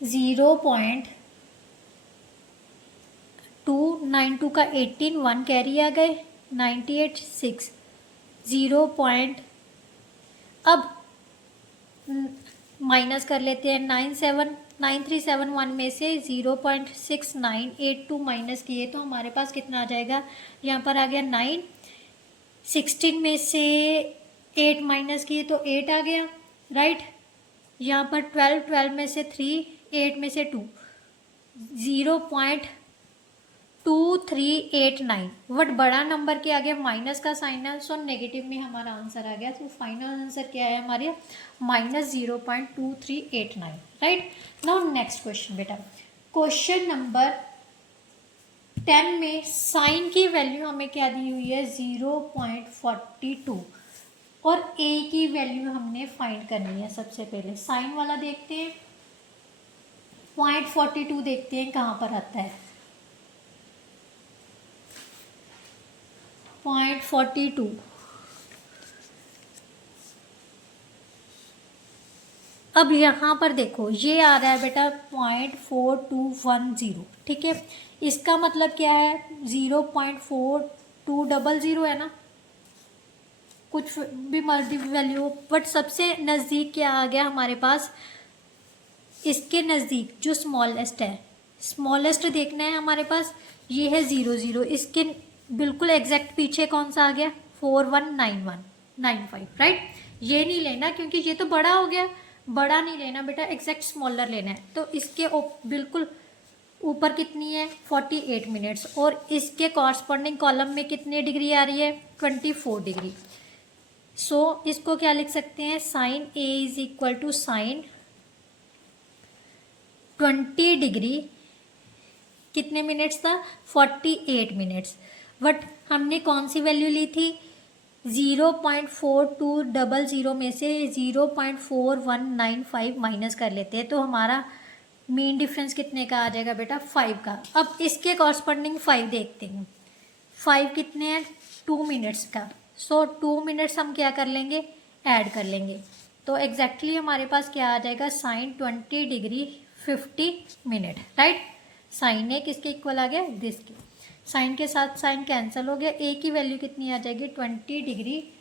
0.292 का 18, 1 कैरी आ गए, 98 6 अब माइनस कर लेते हैं, 9371 में से 0.6982 माइनस किए तो हमारे पास कितना आ जाएगा, यहाँ पर आ गया 9। 16 में से 8 माइनस किए तो 8 आ गया, राइट। यहाँ पर 12 में से 3, 8 में से 2, 2389, बट बड़ा नंबर के आगे माइनस का साइन है, सो नेगेटिव में हमारा आंसर आ गया। तो फाइनल आंसर क्या है हमारे, -0.2389, राइट। नाउ नेक्स्ट क्वेश्चन बेटा, क्वेश्चन नंबर 10 में साइन की वैल्यू हमें क्या दी हुई है, 0.42, और ए की वैल्यू हमने फाइंड करनी है। सबसे पहले साइन वाला देखते हैं, 0.42 देखते हैं कहाँ पर आता है। 0.42 अब यहाँ पर देखो ये आ रहा है बेटा 0.4210, ठीक है। इसका मतलब क्या है, 0.4200 है ना, कुछ भी मर्जी वैल्यू हो, बट सबसे नज़दीक क्या आ गया हमारे पास, इसके नज़दीक जो स्मॉलेस्ट है, स्मॉलेस्ट देखना है हमारे पास, ये है 00, इसके बिल्कुल एग्जैक्ट पीछे कौन सा आ गया, 419195, राइट। ये नहीं लेना क्योंकि ये तो बड़ा हो गया, बड़ा नहीं लेना बेटा, एग्जैक्ट स्मॉलर लेना है। तो इसके बिल्कुल ऊपर कितनी है, 48 मिनट्स, और इसके कॉरस्पॉन्डिंग कॉलम में कितनी डिग्री आ रही है, 24 डिग्री। सो इसको क्या लिख सकते हैं, sine A is equal to sine 20 degree, कितने मिनट्स था, 48 मिनट्स। बट हमने कौन सी वैल्यू ली थी, 0.4200 में से 0.4195 माइनस कर लेते हैं, तो हमारा मीन डिफरेंस कितने का आ जाएगा बेटा, 5 का। अब इसके कॉरस्पॉन्डिंग 5 देखते हैं, 5 कितने हैं, 2 मिनट्स का। सो 2 मिनट्स हम क्या कर लेंगे, ऐड कर लेंगे, तो एग्जैक्टली हमारे पास क्या आ जाएगा, sine 20 degree 50 minute, right. Sine A किसके इक्वल आ गया, दिस के, साइन के साथ साइन कैंसिल हो गया, ए की वैल्यू कितनी आ जाएगी, 20 डिग्री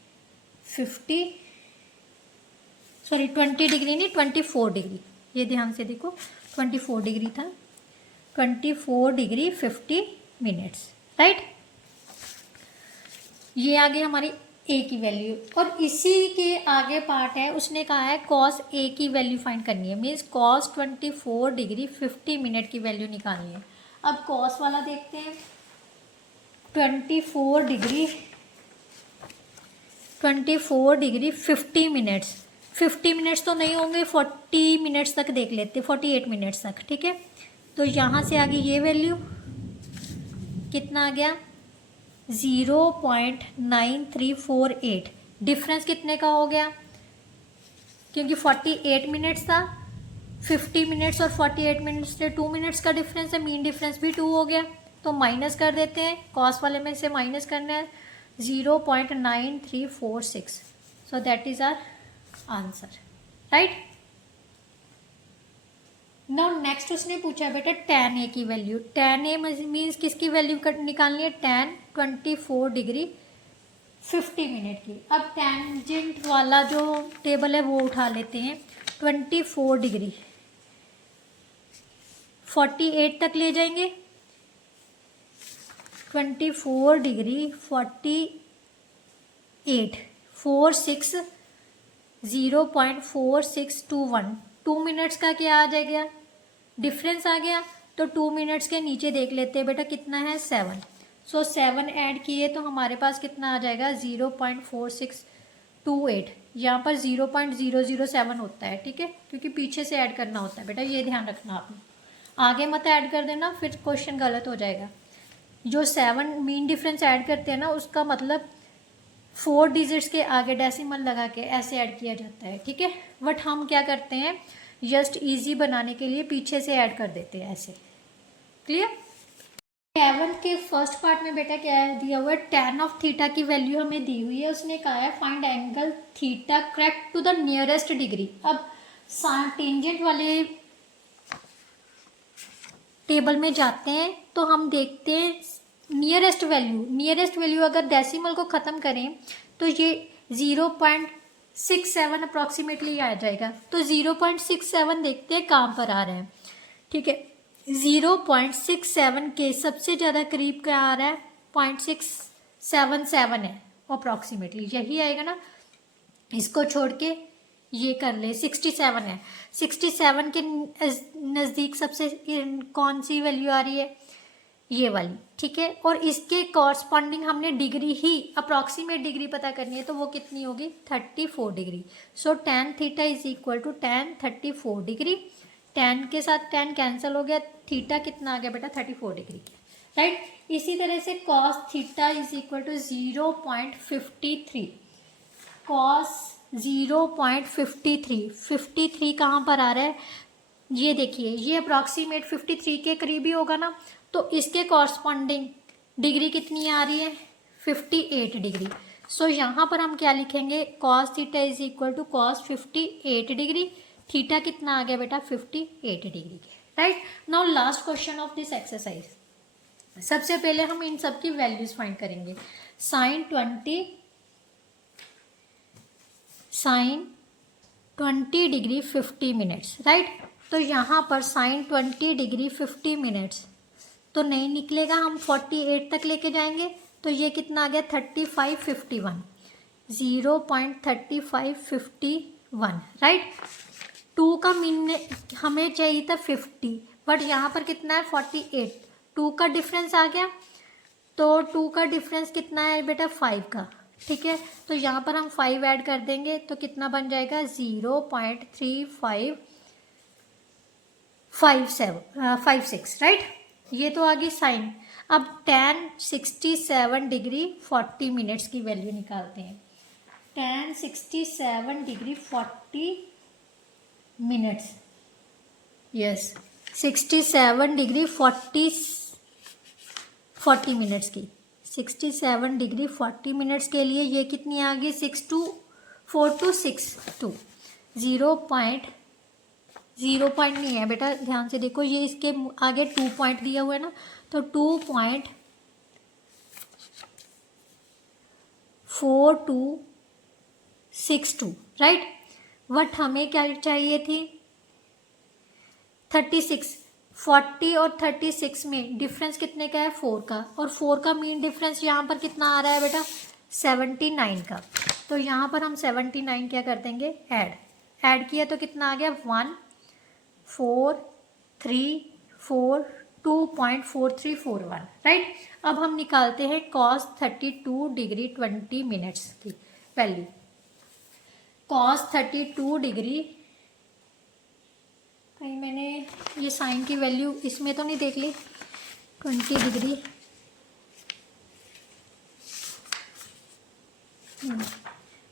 24 डिग्री, ये ध्यान से देखो 24 डिग्री था, 24 डिग्री 50 मिनट्स, राइट। ये आ गई हमारी ए की वैल्यू, और इसी के आगे पार्ट है, उसने कहा है कॉस ए की वैल्यू फाइंड करनी है, मीन्स कॉस 24 डिग्री 50 मिनट की वैल्यू निकालनी है। अब कॉस वाला देखते हैं, 24 डिग्री 50 मिनट्स, 50 मिनट्स तो नहीं होंगे, 40 मिनट्स तक देख लेते, 48 मिनट्स तक, ठीक है। तो यहाँ से आ गई ये वैल्यू, कितना आ गया, 0.9348, डिफरेंस कितने का हो गया, क्योंकि 48 मिनट्स था, 50 मिनट्स और 48 मिनट्स से 2 मिनट्स का डिफरेंस है, मीन डिफरेंस भी 2 हो गया, तो माइनस कर देते हैं, कॉस वाले में से माइनस करना है, 0.9346, so that is our answer, right. Now next उसने पूछा बेटा tan ए की वैल्यू, tan ए मीन्स किसकी वैल्यू निकालनी है, tan 24 डिग्री 50 मिनट की। अब टेंजेंट वाला जो टेबल है वो उठा लेते हैं, 24 डिग्री 48 तक ले जाएंगे, 24 डिग्री 48 0.4621, 2 मिनट्स का क्या आ जाएगा, डिफरेंस आ गया, तो 2 मिनट्स के नीचे देख लेते हैं बेटा कितना है, 7। सो 7 ऐड किए तो हमारे पास कितना आ जाएगा, 0.4628, यहाँ पर 0.007 होता है, ठीक है, क्योंकि पीछे से ऐड करना होता है बेटा, ये ध्यान रखना आपने, आगे मत ऐड कर देना फिर क्वेश्चन गलत हो जाएगा। जो 7 मीन डिफरेंस ऐड करते हैं ना, उसका मतलब 4 डिजिट्स के आगे डेसिमल लगा के ऐसे ऐड किया जाता है, ठीक है। बट हम क्या करते हैं, जस्ट इजी बनाने के लिए पीछे से ऐड कर देते हैं ऐसे, क्लियर। 7 के फर्स्ट पार्ट में बेटा क्या है दिया हुआ है, tan ऑफ थीटा की वैल्यू हमें दी हुई है, उसने कहा है find angle theta correct to the nearest degree. अब टेंजेंट वाले टेबल में जाते हैं तो हम देखते हैं नियरेस्ट वैल्यू अगर डेसिमल को ख़त्म करें तो ये 0.67 अप्रॉक्सीमेटली आ जाएगा, तो 0.67 देखते हैं कहाँ पर आ रहा है, ठीक है। 0.67 के सबसे ज़्यादा करीब क्या आ रहा है, 0.677 है अप्रॉक्सीमेटली, यही आएगा ना। इसको छोड़ के ये कर ले, 67 है, 67 के नज़दीक सबसे कौन सी वैल्यू आ रही है, ये वाली, ठीक है। और इसके कॉरस्पॉन्डिंग हमने डिग्री ही अप्रॉक्सीमेट डिग्री पता करनी है, तो वो कितनी होगी 34 degree. So tan theta is equal to tan 34 degree. tan के साथ tan कैंसिल हो गया, थीटा कितना आ गया बेटा 34 डिग्री, राइट। इसी तरह से cos theta is equal to 0.53। cos 0.53, 53 कहाँ पर आ रहा है, ये देखिए, ये अप्रॉक्सीमेट 53 के करीब ही होगा ना, तो इसके कॉरस्पॉन्डिंग डिग्री कितनी आ रही है 58 डिग्री। सो यहाँ पर हम क्या लिखेंगे, cos theta is equal to cos 58 degree. Theta कितना आ गया बेटा 58 डिग्री के, right. Now last question of this exercise. सबसे पहले हम इन सब की वैल्यूज फाइंड करेंगे। Sine 20 degree 50 minutes, right. तो यहाँ पर साइन 20 डिग्री 50 मिनट्स तो नहीं निकलेगा, हम 48 तक लेके जाएंगे, तो ये कितना आ गया 3551, 0.3551, राइट। 2 का मीन हमें चाहिए था 50, बट यहाँ पर कितना है 48, 2 का डिफरेंस आ गया, तो 2 का डिफरेंस कितना है बेटा 5 का, ठीक है। तो यहाँ पर हम 5 ऐड कर देंगे, तो कितना बन जाएगा 0.3556, राइट। ये तो आ गई साइन। अब tan 67 डिग्री 40 मिनट्स की वैल्यू निकालते हैं। tan 67 degree 40 minutes, yes 67 degree 40 minutes की, 67 डिग्री 40 मिनट्स के लिए ये कितनी आ गई 624262। 0 पॉइंट नहीं है बेटा, ध्यान से देखो, ये इसके आगे 2 पॉइंट दिया हुआ है ना, तो 2.4262, राइट। बट हमें क्या चाहिए थी 36। 40 और 36 में डिफरेंस कितने का है 4 का, और 4 का मीन डिफरेंस यहाँ पर कितना आ रहा है बेटा 79 का। तो यहाँ पर हम 79 क्या कर देंगे ऐड किया, तो कितना आ गया 14342.4341, राइट। अब हम निकालते हैं cos 32 डिग्री 20 मिनट्स की वैल्यू। cos 32 डिग्री, कहीं मैंने ये साइन की वैल्यू इसमें तो नहीं देख ली, 20 डिग्री,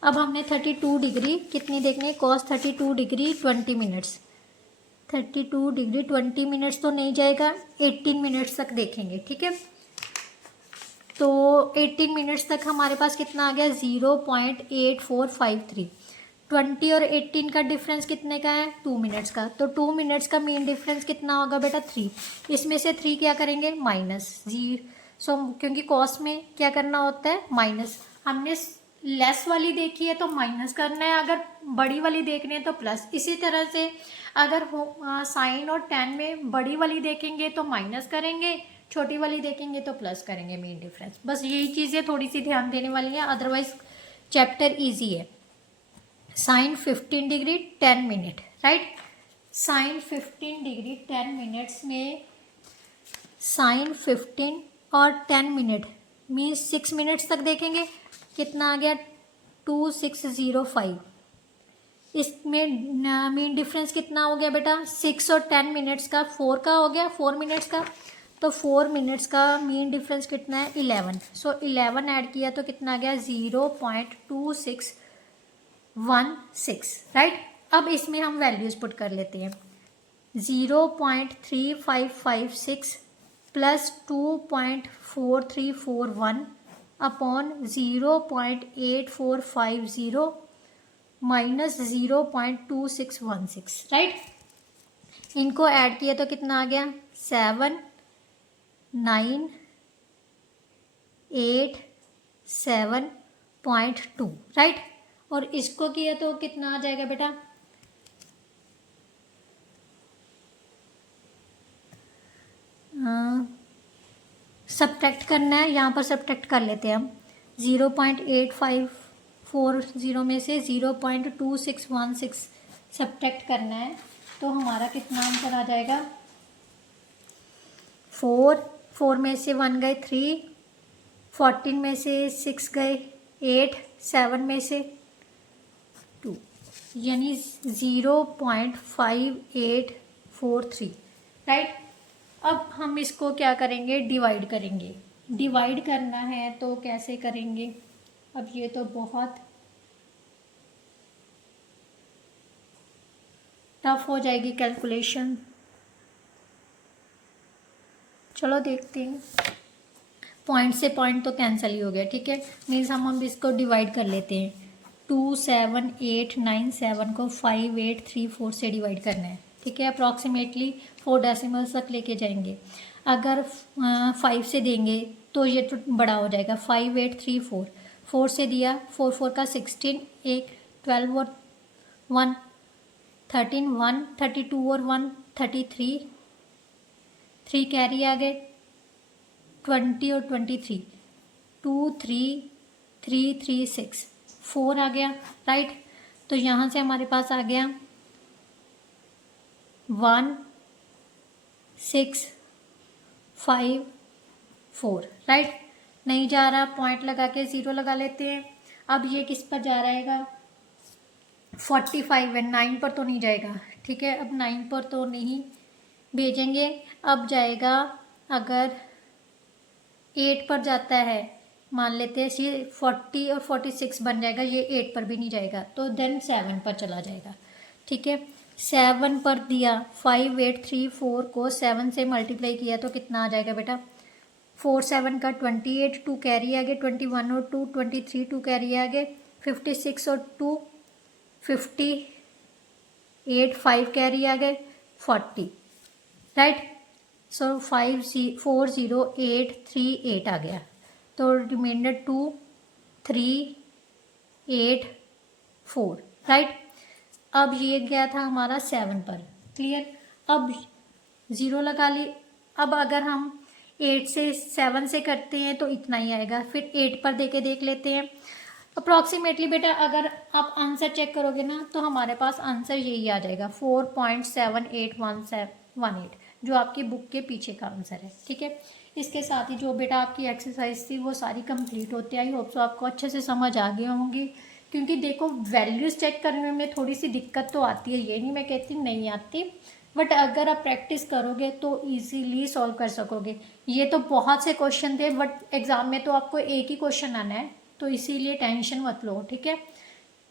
अब हमने 32 डिग्री कितनी देखनी है, cos 32 degree 20 minutes, 32 degree 20 minutes तो नहीं जाएगा, 18 मिनट्स तक देखेंगे, ठीक है। तो 18 मिनट्स तक हमारे पास कितना आ गया 0.8453। 20 और 18 का डिफरेंस कितने का है 2 मिनट्स का, तो 2 मिनट्स का मीन डिफरेंस कितना होगा बेटा 3। इसमें से 3 क्या करेंगे -0, सो क्योंकि कॉस में क्या करना होता है माइनस, हमने लेस वाली देखी है तो माइनस करना है, अगर बड़ी वाली देखनी है तो प्लस। इसी तरह से अगर साइन और tan में बड़ी वाली देखेंगे तो माइनस करेंगे, छोटी वाली देखेंगे तो प्लस करेंगे मीन डिफरेंस। बस यही चीज़ें थोड़ी सी ध्यान देने वाली हैं, अदरवाइज चैप्टर इजी है। Sine 15 degree 10 minute, right. Sine 15 degree 10 minutes में साइन 15 और 10 मिनट मीन्स 6 मिनट्स तक देखेंगे, कितना आ गया 2605। इसमें मीन डिफरेंस कितना हो गया बेटा 6 और 10 मिनट्स का 4 का हो गया, 4 मिनट्स का, तो 4 मिनट्स का मीन डिफरेंस कितना है 11। सो 11 ऐड किया तो कितना आ गया 0.2616, राइट। अब इसमें हम वैल्यूज पुट कर लेते हैं, 0.3556 प्लस 2.4341 अपॉन 0.8450 माइनस 0.2616, राइट। इनको ऐड किया तो कितना आ गया 7987.2, राइट। और इसको किया तो कितना आ जाएगा बेटा सब्ट्रैक्ट करना है, यहाँ पर सब्ट्रैक्ट कर लेते हैं हम। 0.8540 में से 0.2616 सब्ट्रैक्ट करना है, तो हमारा कितना आंसर आ जाएगा 4 में से 1 गए 3, 14 में से 6 गए 8, 7 में से 2, यानी 0.5843, राइट। अब हम इसको क्या करेंगे, डिवाइड करेंगे। डिवाइड करना है तो कैसे करेंगे, अब ये तो बहुत टफ हो जाएगी कैलकुलेशन। चलो देखते हैं, पॉइंट से पॉइंट तो कैंसिल ही हो गया, ठीक है। मीन्स हम इसको डिवाइड कर लेते हैं। 2, 7, 8, 9, 7 को 5, 8, 3, 4 से डिवाइड करना है, ठीक है। अप्रॉक्सीमेटली 4 डेसिमल्स तक लेके जाएंगे। अगर 5 से देंगे तो ये तो बड़ा हो जाएगा, 5, 8, 3, 4, 4 से दिया, 4, 4 का 16, 1, 12 और 1, 13, 1, 32 और 1, 33, 3 कैरी आ गए, 20 और 23, 2, 3, 3, 3, 6, 4 आ गया, राइट। तो यहाँ से हमारे पास आ गया 1, 6, 5, 4, राइट। नहीं जा रहा, पॉइंट लगा के 0 लगा लेते हैं। अब ये किस पर जा रहेगा, 45 है, 9 पर तो नहीं जाएगा, ठीक है। अब 9 पर तो नहीं भेजेंगे। अब जाएगा, अगर 8 पर जाता है, मान लेते हैं 40 और 46 बन जाएगा, ये 8 पर भी नहीं जाएगा, तो देन 7 पर चला जाएगा, ठीक है। 7 पर दिया, 5, 8, 3, 4 को 7 से मल्टीप्लाई किया तो कितना आ जाएगा बेटा, 4, 7 का 28, 2 कैरी आ गए, 21 और 2, 23, 2 कैरी आ गए, 56 और 2, 58, 5 कैरी आ गए, 40, राइट। सो 504838 आ गया, तो रिमाइंडर 2, 3, 8, 4, राइट। अब ये गया था हमारा 7 पर, क्लियर। अब 0 लगा ली। अब अगर हम 8 से 7 से करते हैं तो इतना ही आएगा, फिर 8 पर देके देख लेते हैं। अप्रॉक्सीमेटली बेटा अगर आप आंसर चेक करोगे ना तो हमारे पास आंसर यही आ जाएगा, 4.781718, जो आपकी बुक के पीछे का आंसर है, ठीक है। इसके साथ ही जो बेटा आपकी एक्सरसाइज थी वो सारी कंप्लीट होती है। आई होप सो आपको अच्छे से समझ आ गई होंगी, क्योंकि देखो वैल्यूज़ चेक करने में थोड़ी सी दिक्कत तो आती है, ये नहीं मैं कहती नहीं आती, बट अगर आप प्रैक्टिस करोगे तो इजीली सॉल्व कर सकोगे। ये तो बहुत से क्वेश्चन थे, बट एग्ज़ाम में तो आपको एक ही क्वेश्चन आना है, तो इसीलिए टेंशन मत लो, ठीक है।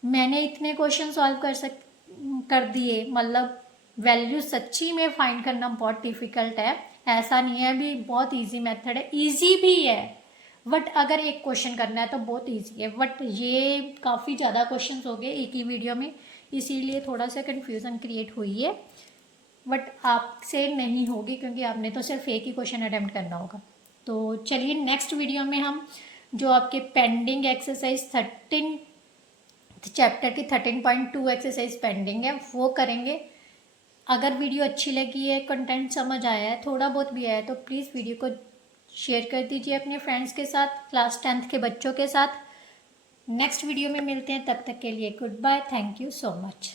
मैंने इतने क्वेश्चन सॉल्व कर दिए, मतलब वैल्यू सच्ची में फाइंड करना बहुत डिफ़िकल्ट है, ऐसा नहीं है। अभी बहुत इजी मेथड है, इजी भी है, बट अगर एक क्वेश्चन करना है तो बहुत इजी है, बट ये काफ़ी ज़्यादा क्वेश्चंस हो गए एक ही वीडियो में, इसीलिए थोड़ा सा कन्फ्यूज़न क्रिएट हुई है, बट आपसे नहीं होगी क्योंकि आपने तो सिर्फ एक ही क्वेश्चन अटेम्प्ट करना होगा। तो चलिए नेक्स्ट वीडियो में हम जो आपके पेंडिंग एक्सरसाइज 13 चैप्टर की 13.2 एक्सरसाइज पेंडिंग है वो करेंगे। अगर वीडियो अच्छी लगी है, कंटेंट समझ आया है, थोड़ा बहुत भी आया है, तो प्लीज़ वीडियो को शेयर कर दीजिए अपने फ्रेंड्स के साथ, क्लास 10th के बच्चों के साथ। नेक्स्ट वीडियो में मिलते हैं, तब तक के लिए good bye, thank you so much.